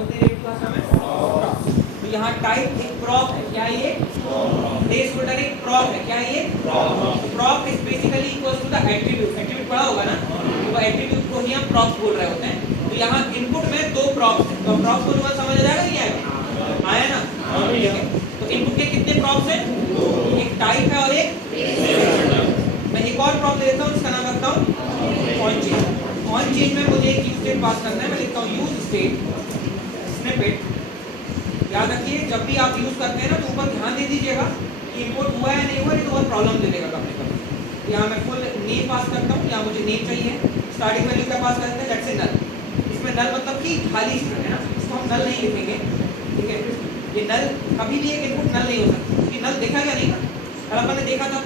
बोलते हैं rate class में प्रॉप। तो यहाँ टाइप एक प्रॉप है, क्या ये प्लेस होल्डर एक प्रॉप है, क्या ये prop is basically equals to the attribute. Attribute पढ़ा होगा ना, तो वो एट्रीब्यूट को ही हम प्रॉप बोल रहे होते हैं। तो यहाँ इनपुट में दो प्रॉप्स हैं, तो प्रॉप को तुम्हें समझ आ जाएगा नहीं आएगा, आया ना, ठीक है। तो इनपुट के कितने प्रॉप्स हैं, एक टाइप है और एक मैं एक और प्रॉप दे देता हूँ, इसका नाम रखता हूँ ऑन चेंज। ऑन चेंज में मुझे एक यूज स्टेट पास करना है, मैं लिखता हूँ यूज स्टेट स्निपेट। याद रखिए जब भी आप यूज करते हैं ना तो ऊपर ध्यान दे दीजिएगा कि इनपुट हुआ है नहीं हुआ, नहीं तो बहुत प्रॉब्लम दे देगा कभी कभी। यहाँ मैं फुल नेम पास करता हूँ, यहाँ मुझे नेम चाहिए, स्टार्टिंग वैल्यू क्या पास करते हैं, लेट्स से नल। इसमें नल मतलब कि खाली स्ट्रिंग है ना, इसको हम नल नहीं लिखेंगे, ठीक है। ये नल कभी भी एक इनपुट नल नहीं हो सकता, क्योंकि नल देखा क्या नहीं था, कल अपन ने देखा था,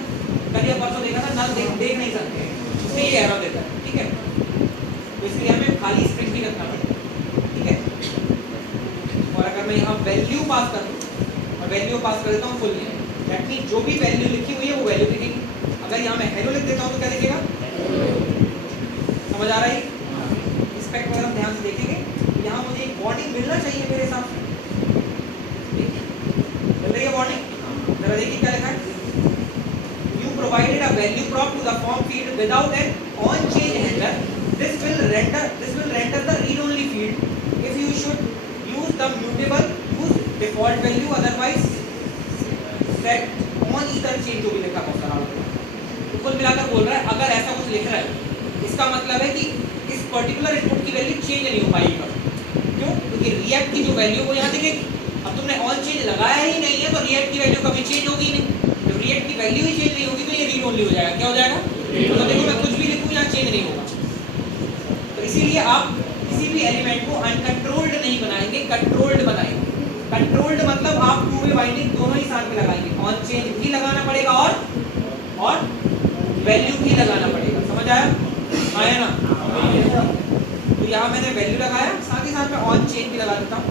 कल या परसों देखा था, नल देख नहीं सकते, इसलिए ये एरर देता है, ठीक है। तो इसलिए हमें खाली स्ट्रिंग भी रखना पड़ेगा, ठीक है। और अगर मैं यहाँ वैल्यू पास कर दूँ और वैल्यू पास कर देता हूँ फुल नेम, दैट मीन जो भी वैल्यू लिखी हुई है वो वैल्यू लिखेगी। अगर यहाँ मैं हेलो लिख देता हूँ तो क्या लिखेगा, समझ आ रहा है। स्पेक पर हम ध्यान से देखेंगे, यहाँ मुझे एक वार्निंग मिलना चाहिए मेरे हिसाब से, मिल रही है वार्निंग, जरा देखिए क्या लिखा है। You provided a value prop to the form field without an on change handler, this will render the read only field if you should use the mutable, use default value, otherwise set on either change, जो भी लिखा बहुत सारा तो कुल मिलाकर बोल रहा है अगर ऐसा कुछ लिख रहा है इसका मतलब है कि इस पर्टिकुलर इनपुट की वैल्यू चेंज नहीं हो पाएगी कभी। क्यों, क्योंकि रिएक्ट की जो वैल्यू वो यहाँ दिखेगी। अब तुमने ऑन चेंज लगाया ही नहीं है तो रिएक्ट की वैल्यू कभी चेंज होगी नहीं, जब रिएक्ट की वैल्यू ही चेंज नहीं होगी तो ये रीड ओनली हो जाएगा। क्या हो जाएगा, तो देखो मैं कुछ भी लिखूँ यहाँ चेंज नहीं होगा। तो इसीलिए आप किसी भी एलिमेंट को अनकंट्रोल्ड नहीं बनाएंगे, कंट्रोल्ड बनाएंगे। कंट्रोल्ड मतलब आप टू वे बाइंडिंग दोनों ही साथ में लगाएंगे, ऑन चेंज भी लगाना पड़ेगा और वैल्यू भी लगाना पड़ेगा। समझ आया, आया ना। तो यहाँ मैंने वैल्यू लगाया, साथ ही साथ में ऑन चेंज भी लगा देता हूँ।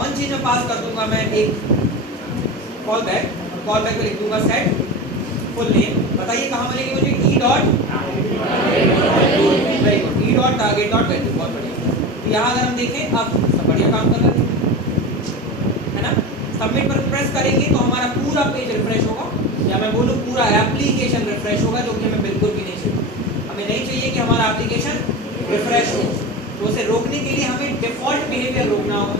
ऑन चेंज में पास कर दूंगा मैं एक कॉल बैक, कॉल बैक में लिख दूंगा सेट फुल नेम। बताइए कहाँ मिलेगी मुझे, E dot E dot target dot value, बहुत बढ़िया। तो यहाँ अगर हम देखें अब सब बढ़िया काम कर रहे है ना। सबमिट पर प्रेस करेंगे तो हमारा पूरा पेज रिफ्रेश होगा, या मैं बोलूँ पूरा एप्लीकेशन रिफ्रेश होगा, जो कि हमें बिल्कुल भी नहीं चाहिए। हमें नहीं चाहिए कि हमारा एप्लीकेशन रिफ्रेश हो, तो उसे रोकने के लिए हमें डिफॉल्ट बिहेवियर रोकना होगा।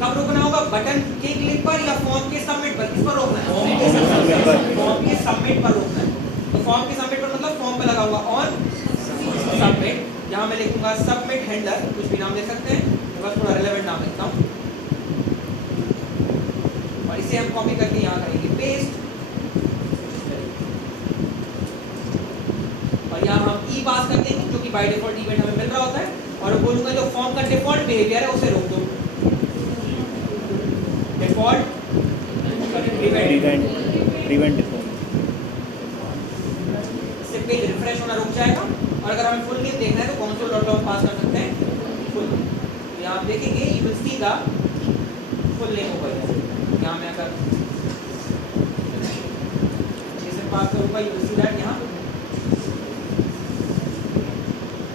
कब रोकना होगा, बटन के क्लिक पर या फॉर्म के सबमिट पर, किस पर रोकना है, फॉर्म के सबमिट पर रोकना है। तो फॉर्म के सबमिट पर मतलब फॉर्म पे लगाऊंगा ऑन सबमिट, जहां मैं लिखूंगा सबमिट हैंडलर, कुछ भी नाम दे सकते हैं, मैं बस थोड़ा रिलेवेंट नाम लिखता हूं और इसे हम कॉपी करके यहां करेंगे पेस्ट, और यहां हम ई पास कर देंगे जो कि बाय डिफॉल्ट इवेंट हमें मिल रहा होता है, और बोलूंगा जो फॉर्म का डिफॉल्ट बिहेवियर है उसे रोक दो, डिफॉल्ट प्रिवेंट डिफॉल्ट। इससे पेज रिफ्रेश होना रुक जाएगा। और अगर हमें फुल नेम देखना है तो console डॉट लॉग पास कर सकते हैं फुल। यहाँ आप देखेंगे you will see the full name over. यहाँ मैं अगर जैसे पास करूँगा यू विल सी दैट यहाँ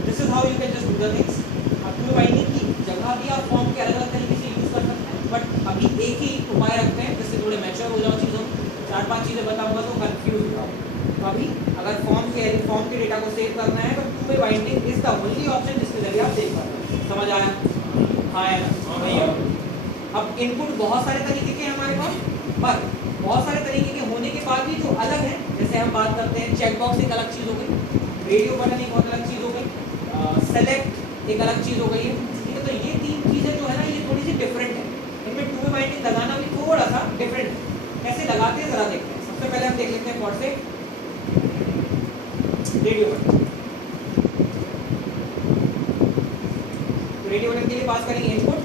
this is how you can just do the things. अब टू बाइंडिंग की जगह भी आप फॉर्म के अलग-अलग तरीके से यूज कर सकते हैं, बट अभी एक ही उपाय रखते हैं जिससे थोड़े मैच्योर हो जाओ चीज़ों। 4-5 चीज़ें बताऊंगा तो कंफ्यूज हो जाओ। तो अभी अगर फॉर्म के डेटा को सेव करना है तो two way binding is the only option जिसके जरिए आप सेव कर रहे हैं। समझ आया, हाँ या ना। अब इनपुट बहुत सारे तरीके के हैं हमारे पास, पर बहुत सारे तरीके के होने के बाद भी जो अलग है, जैसे हम बात करते हैं चेक बॉक्स एक अलग चीज़ हो गई, रेडियो बटन एक बहुत अलग चीज़ हो गई, सेलेक्ट एक अलग चीज़ हो गई है, ठीक है। तो ये 3 चीज़ें जो है ना ये थोड़ी सी डिफरेंट है, इनमें टू वे बाइंडिंग लगाना भी थोड़ा सा डिफरेंट है। कैसे लगाते हैं जरा देखते हैं। सबसे पहले हम देख लेते हैं फॉर से रेडियो बटन। रेडियो बटन के लिए पास करेंगे इनपुट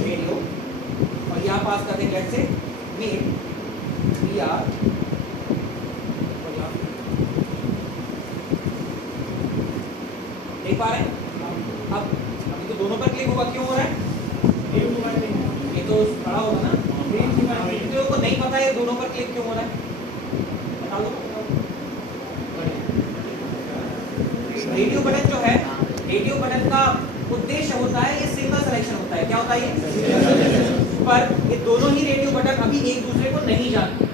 रेडियो, और यहाँ पास कर देंगे let's say name we are, देख पा रहे हैं। अब अभी तो दोनों पर क्लिक होगा, क्यों हो रहा है, ये तो खड़ा होगा ना, को नहीं पता है दोनों पर क्लिक क्यों हो रहा है, बता दो। रेडियो बटन जो है रेडियो बटन का उद्देश्य होता है ये सिंगल सिलेक्शन होता है। क्या होता है ये? पर ये दोनों ही रेडियो बटन अभी एक दूसरे को नहीं जानते।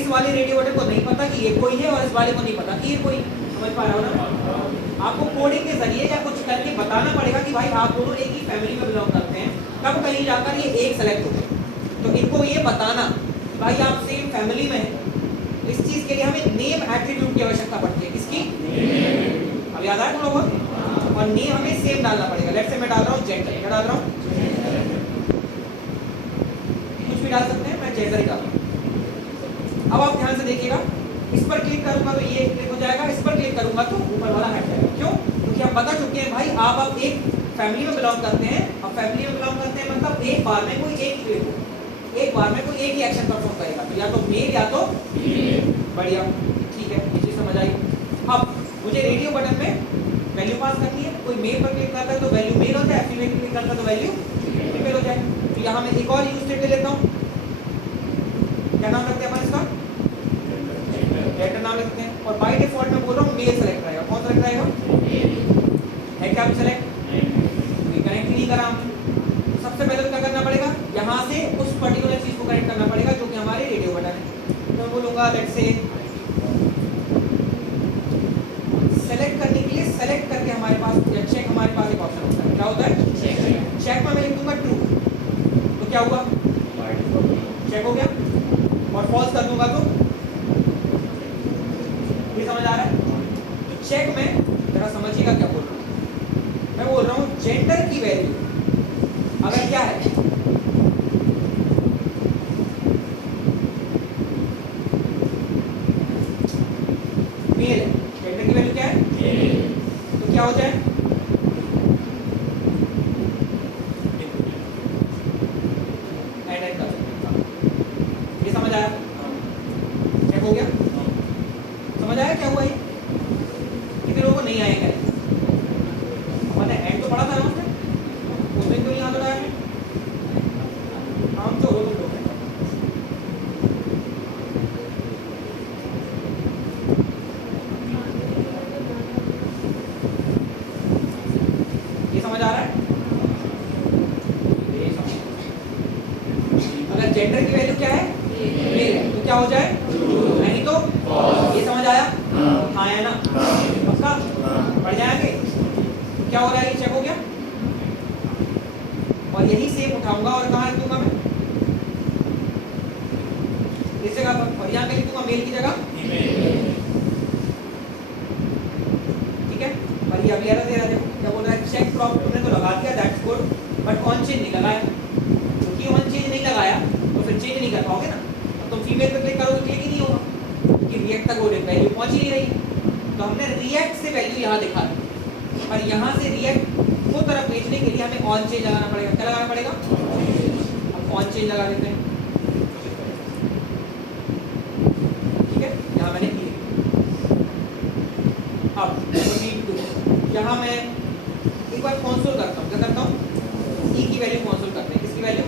इस वाले रेडियो बटन को नहीं पता कि ये कोई है और इस वाले को नहीं पता कि ये कोई। समझ पा रहे हो ना? आपको कोडिंग के जरिए या कुछ करके बताना पड़ेगा कि भाई आप दोनों एक ही फैमिली में बिलोंग करते हैं, तब कहीं जाकर ये एक सेलेक्ट होते। तो इनको ये बताना भाई आप सेम फैमिली में हैं, इस चीज के लिए हमें नेम एट्रीब्यूट की आवश्यकता पड़ती है। किसकी? अब याद आया तुम लोगों को? और नेम हमें सेम डालना पड़ेगा। लेट्स से मैं डाल रहा हूँ जेंडर। क्या डाल रहा हूँ? कुछ भी डाल सकते हैं, मैं जेंडर ही डाल रहा हूँ। अब आप ध्यान से देखिएगा, इस पर क्लिक करूंगा तो ये क्लिक हो जाएगा, इस पर क्लिक करूंगा तो ऊपर वाला हट जाएगा। क्यों? क्योंकि हम बता चुके हैं भाई आप अब एक फैमिली में बिलोंग करते हैं। अब फैमिली में बिलोंग करते हैं मतलब एक बार में कोई एक ही हो, एक बार में कोई एक ही एक्शन परफॉर्म करेगा, तो या तो मेल या तो बढ़िया। ठीक है, ये चीज समझ आई। अब मुझे रेडियो बटन में वैल्यू पास करनी है। कोई मेल पर क्लिक करता है तो वैल्यू मेल हो जाए, फीमेल पर क्लिक करता है तो वैल्यू फीमेल हो जाए। तो यहाँ मैं एक और यूज स्टेट ले लेता हूँ। क्या नाम रखते हैं अपन इसका? जेंडर नाम लिखते हैं। और बाय डिफॉल्ट मैं बोल रहा हूँ मेल सेलेक्ट रहेगा। कौन सेलेक्ट रहेगा? है क्या सेलेक्ट? कनेक्ट नहीं करा हमने। सबसे पहले तो क्या करना पड़ेगा? यहाँ से उस पर्टिकुलर चीज को कनेक्ट करना पड़ेगा जो कि हमारे रेडियो बटन है। तो मैं बोलूँगा लेट्स से सेलेक्ट करने के लिए सेलेक्ट करके हमारे पास या चेक हमारे पास एक ऑप्शन होता है। क्या होता है? चेक में मैं लिख दूंगा ट्रू, तो क्या हुआ? चेक हो गया। और फॉल्स कर दूंगा तो ये समझ आ रहा है? तो चेक में जरा समझिएगा क्या बोल रहा हूँ। मैं बोल रहा हूँ जेंडर की वैल्यू अगर क्या है, मेल है, जेंडर की वैल्यू क्या है? तो क्या हो जाए? एड कर सकते हैं। ये समझ आया? चेक हो गया? समझ आया क्या हुआ ये? कितने लोगों को नहीं आया क्या? मैंने एंड तो पढ़ा था ना उसमें, उस दिन तो नहीं याद आया। हम तो हो तुम लोग हैं। ये समझ आ रहा है? अगर जेंडर की वैल्यू क्या है? मेल है, तो क्या हो जाए? नहीं तो ये समझ आया? आया ना? पक्का? बढ़ जाएंगे? तो क्या हो रहा है? ये चेक हो गया। और यही सेम उठाऊंगा और कहाँ लिख दूंगा मैं? इस जगह पर। और यहाँ पे लिख दूंगा मेल की जगह ठीक है। और ये अभी एरर दे रहा है, देखो क्या बोल रहा है? चेक प्रॉप तुमने तो लगा दिया, that's good, but on change नहीं लगाया। क्योंकि ऑन चेंज नहीं लगाया तो फिर चेंज नहीं कर पाओगे ना। अब तुम फीमेल पे क्लिक करोगे क्लिक ही नहीं होगा कि रिएक्ट तक वो वैल्यू पहुंच ही नहीं रही। तो हमने रिएक्ट से वैल्यू यहाँ दिखा दी, और यहाँ से रिएक्ट को तरफ भेजने के लिए हमें ऑन चेंज लगाना पड़ेगा। क्या लगाना पड़ेगा? अब ऑन चेंज लगा देते हैं। ठीक है, यहाँ मैंने की। अब यहाँ मैं एक बार कंसोल करता हूँ। क्या करता हूँ? ई की वैल्यू कंसोल करते हैं। किसकी वैल्यू?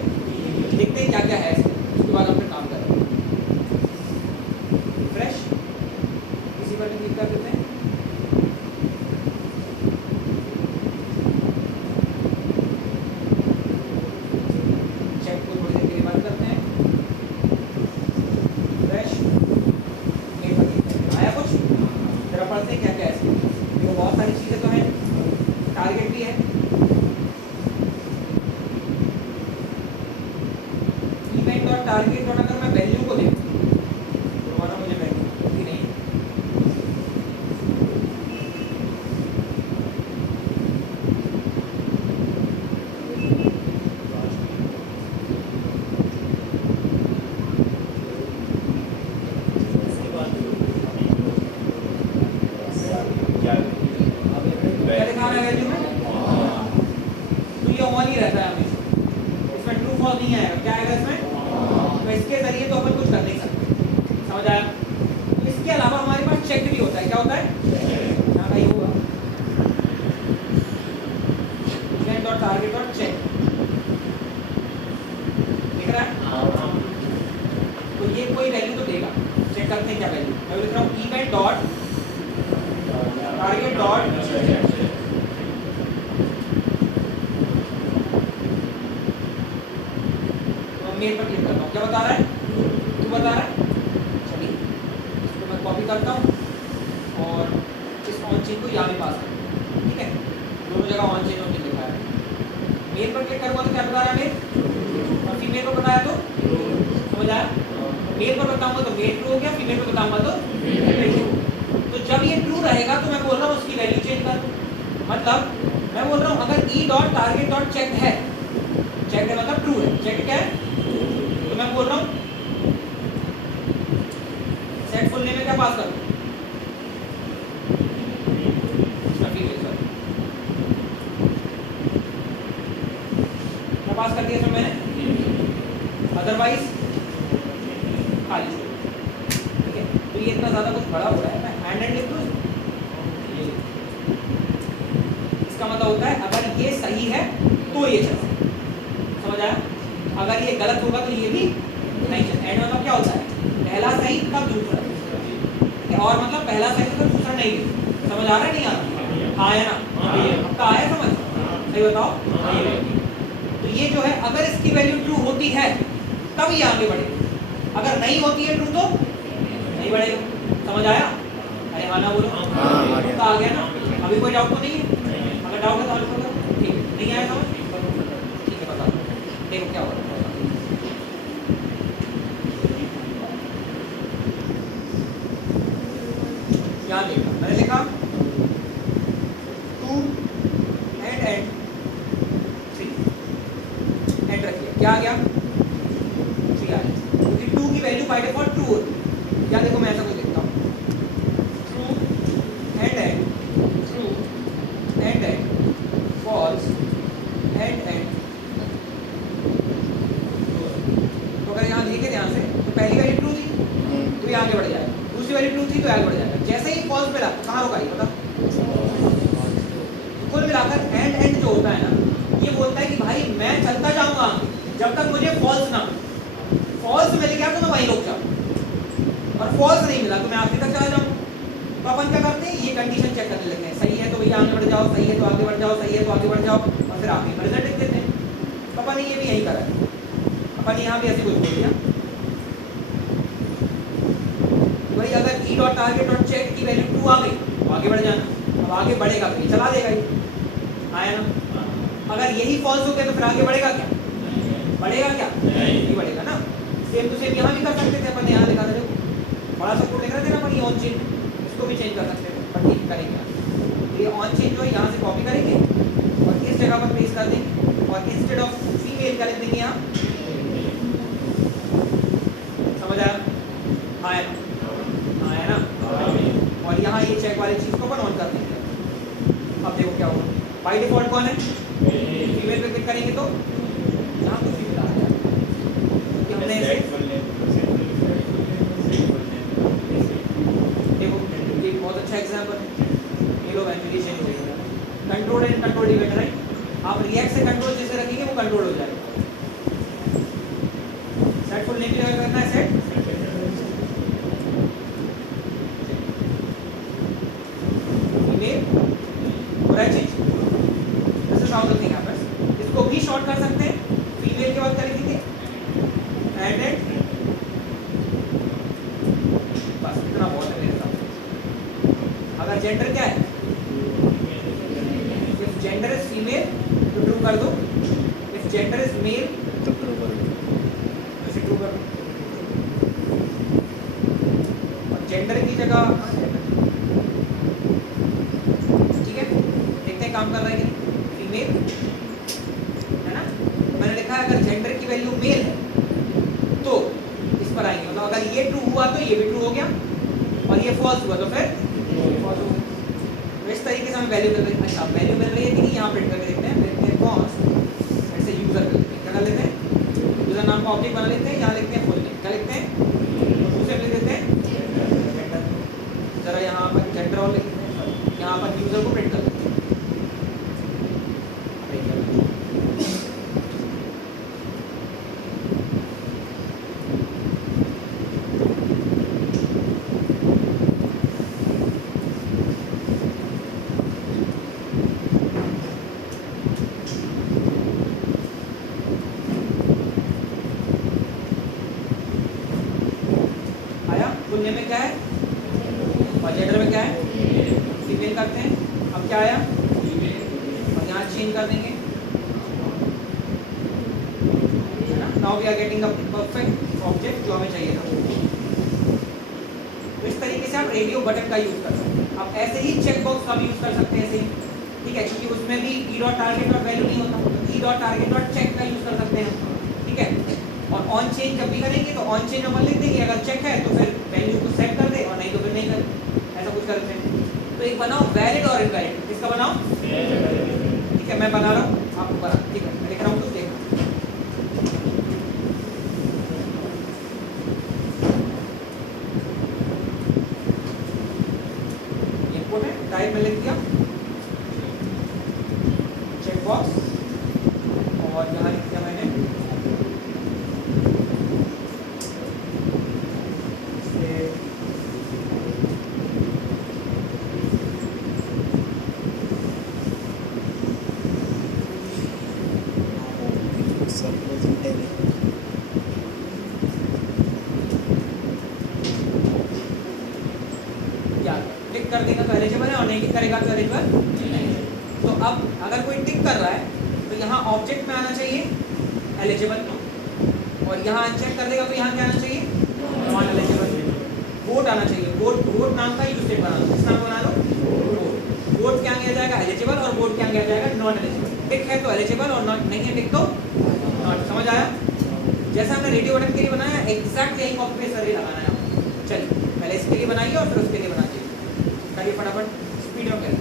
देखते हैं क्या क्या है इसमें, उसके बाद हम फिर काम करेंगे। फ्रेश इसी पर क्लिक कर देते हैं। चेक को थोड़ी देर के लिए बंद करते हैं। फ्रेश आया कुछ? जरा पढ़ते हैं क्या क्या है इसमें। देखो बहुत सारी चीजें तो हैं, टारगेट भी है। इवेंट और टारगेट और अगर मैं वैल्यू को देखूं तो माना मुझे वैल्यू भी नहीं क्या दिखा रहा है वैल्यू में? तो ये ऑन ही रहता है हमेशा, इसमें ट्रू फॉल्स नहीं आएगा। क्या आएगा इसमें? तो इसके जरिए तो अपन कुछ कर नहीं सकते। समझ आया? इसके अलावा हमारे पास चेक भी होता है। क्या होता है? यहाँ का ही होगा इवेंट और टारगेट और चेक। दिख रहा है? तो ये कोई वैल्यू तो देगा। चेक करते हैं क्या वैल्यू। मैं लिख रहा हूँ event dot target dot mail पर क्लिक करता हूँ, क्या बता रहा है, ट्रू बता रहा है। चलिए इसको मैं कॉपी करता हूँ और इस ऑन चेन को यहाँ पे पास करता हूँ, ठीक है, दोनों जगह ऑन चेन लिखा है। मेल पर क्लिक करूँगा तो क्या बता रहा है मेल, और फीमेल को बताया तो समझ आया। मेल पर बताऊंगा तो मेल ट्रू हो गया, फीमेल पर बताऊंगा तो फीमेल ट्रू। तो जब ये ट्रू रहेगा तो मैं बोल रहा हूँ उसकी वैल्यू चेंज कर, मतलब मैं बोल रहा हूँ अगर E dot target dot check है, चेक है मतलब ट्रू है, चेक क्या है, तो मैं बोल रहा हूँ सेट फुल नेम में क्या पास करूँ, क्या पास कर दिया सर मैंने, अदरवाइज खाली, ठीक है। तो ये इतना ज़्यादा कुछ बड़ा हो रहा है, मैं हैंड लिख दूँ, इसका मतलब होता है अगर ये सही है तो ये चल सकता, समझ आया। अगर ये गलत होगा तो ये भी नहीं चलता। एंड मतलब क्या होता है, पहला सही तब दूसरा, ठीक है, और मतलब पहला सही तो दूसरा नहीं, समझ आ रहा है नहीं आ रहा, आया ना, आपका आया समझ, सही बताओ। तो ये जो है अगर इसकी वैल्यू ट्रू होती है तब ये आगे बढ़ेगा, अगर नहीं होती है ट्रू तो नहीं बढ़ेगा, समझ आया। अरे आना बोलो, तो आ गया ना, अभी कोई डाउट तो नहीं है, अगर डाउट है तो आंसर करो, ठीक है, नहीं आया समझ, ठीक है, बता देखो क्या हो रहा है। यहाँ देखा मैंने लिखा 2 एंड 3, एंटर किया, क्या आ गया 3 आ गया, क्योंकि 2 की वैल्यू बाय डिफॉल्ट ट्रू होती है। या देखो मैं ऐसा कुछ लिखता हूँ, true and true and false and तो अगर यहाँ देखे ध्यान से तो पहली वैल्यू ट्रू थी तो ये आगे बढ़ जाएगा, दूसरी वैल्यू ट्रू थी तो आगे बढ़ जाएगा, जैसे ही फॉल्स मिला कहाँ रुका ये पता। कुल मिलाकर एंड जो होता है ना, ये बोलता है कि भाई मैं चलता जाऊंगा जब तक मुझे फॉल्स ना, फॉल्स मिल गया तो मैं वहीं रुक जाऊँ, और फॉल्स नहीं मिला तो मैं आखिर तक चला जाऊँ। तो अपन क्या करते हैं, ये कंडीशन चेक करने लगते हैं, सही है तो भैया आगे बढ़ जाओ, सही है तो आगे बढ़ जाओ, सही है तो आगे बढ़ जाओ, और फिर आगे रिजल्ट लिख देते हैं। तो अपन ने ये भी यही करा है, अपन यहाँ भी ऐसे कुछ बोल दिया भाई अगर E dot target dot check की वैल्यू ट्रू आ गई तो आगे बढ़ जाना, अब आगे बढ़ेगा तो ये चला देगा ये, आया ना। अगर यही फॉल्स हो गया तो फिर आगे बढ़ेगा क्या, बढ़ेगा क्या, नहीं बढ़ेगा ना। सेम टू सेम यहाँ भी कर सकते थे अपन, यहाँ लिखा था बड़ा सा कोड लिख रहे थे ना अपन, ये ऑन चेन इसको भी चेंज कर सकते थे, पर ठीक करेंगे। ये ऑन चेन जो है यहाँ से कॉपी करेंगे और इस जगह पर पेस्ट कर देंगे, और इंस्टेड ऑफ फीमेल क्या लिख देंगे यहाँ, समझ आया, आया ना, आया ना। और यहाँ ये चेक वाली चीज़ को अपन ऑन कर देंगे। अब देखो क्या होगा, बाय डिफॉल्ट कौन है, फीमेल पे क्लिक करेंगे तो यहाँ कुछ भी मिला है, क्योंकि हमने देखो ये बहुत अच्छा एग्जाम्पल है, ये लोग एक्चुअली चेंज हो जाएगा, control and control divide, right. आप रिएक्ट से कंट्रोल जैसे रखेंगे वो कंट्रोल हो जाएगा। सेट फुल नेम क्या करना है, सेट इसको भी शॉर्ट कर सकते हैं, फीमेल के बाद करेंगे एडेड, बस इतना बहुत है मेरे साथ। अगर जेंडर क्या है, इफ जेंडर इज फीमेल तो ट्रू कर दो, इफ जेंडर इज मेल तो ट्रू कर दो, ऐसे ट्रू कर दो। और जेंडर की जगह ठीक है, देखते हैं काम कर रहा है कि फीमेल है ना, मैंने लिखा है अगर जेंडर की वैल्यू मेल है तो इस पर आएंगे, मतलब अगर ये ट्रू हुआ तो ये भी ट्रू हो गया, और ये फॉल्स हुआ तो फिर फॉल्स हो गया। तो इस तरीके से हमें वैल्यू मिल रही है। अच्छा वैल्यू मिल रही है कि नहीं, यहाँ प्रिंट करके देखते हैं, देखते हैं कॉन्स्ट ऐसे यूजर कर लेते हैं, क्या कर लेते हैं, यूजर नाम का ऑब्जेक्ट बना लेते हैं, यहाँ लिखते हैं फुल नेम, क्या लिखते हैं, दूसरे लिख देते हैं जेंडर, जरा यहाँ पर जेंडर और लिख देते हैं, यहाँ पर यूजर को प्रिंट कर देते हैं। चेंज कर देंगे, है ना। Now we are getting the perfect object जो हमें चाहिए था। तो इस तरीके से आप रेडियो बटन का यूज कर सकते हैं। आप ऐसे ही चेक बॉक्स का भी यूज कर सकते हैं ऐसे ही, ठीक है, क्योंकि उसमें भी E dot target dot value नहीं होता, तो E dot target dot check का यूज कर सकते हैं, ठीक है। और ऑन चेंज जब भी करेंगे तो ऑन चेंज नंबर लिख देंगे, अगर चेक है तो फिर वैल्यू को सेट कर दे और नहीं तो फिर नहीं कर, ऐसा कुछ करते हैं। तो एक बनाओ वैलिड और इनवैलिड, किसका बनाओ, ठीक है, मैं बना रहा हूँ, आपको बना, ठीक है, मैं लिख रहा हूँ तो देखना। इनपुट है, टाइप में लिख दिया चेक बॉक्स, और यहाँ लिख दिया मैंने टिक कर देगा तो एलिजिबल है और नहीं टिक करेगा तो एलिजिबल नहीं है। तो अब अगर कोई टिक कर रहा है तो यहाँ ऑब्जेक्ट में आना चाहिए एलिजिबल, और यहाँ अनचेक कर देगा तो यहाँ क्या आना चाहिए, नॉन एलिजिबल। वोट आना चाहिए, वोट नाम का यूज स्टेट बना लो, किस नाम बना लो, वोट क्या किया जाएगा एलिजिबल, और वोट क्या किया जाएगा नॉन एलिजिबल। टिक है तो एलिजिबल और नहीं है टिक तो नॉट। समझ आया? जैसा हमने रेडियो बटन के लिए बनाया एग्जैक्ट यही कॉपी पेस्ट करके लगाना है। चलिए पहले इसके लिए बनाइए और फिर उसके लिए बनाइए, करिए फटाफट स्पीड में करिए।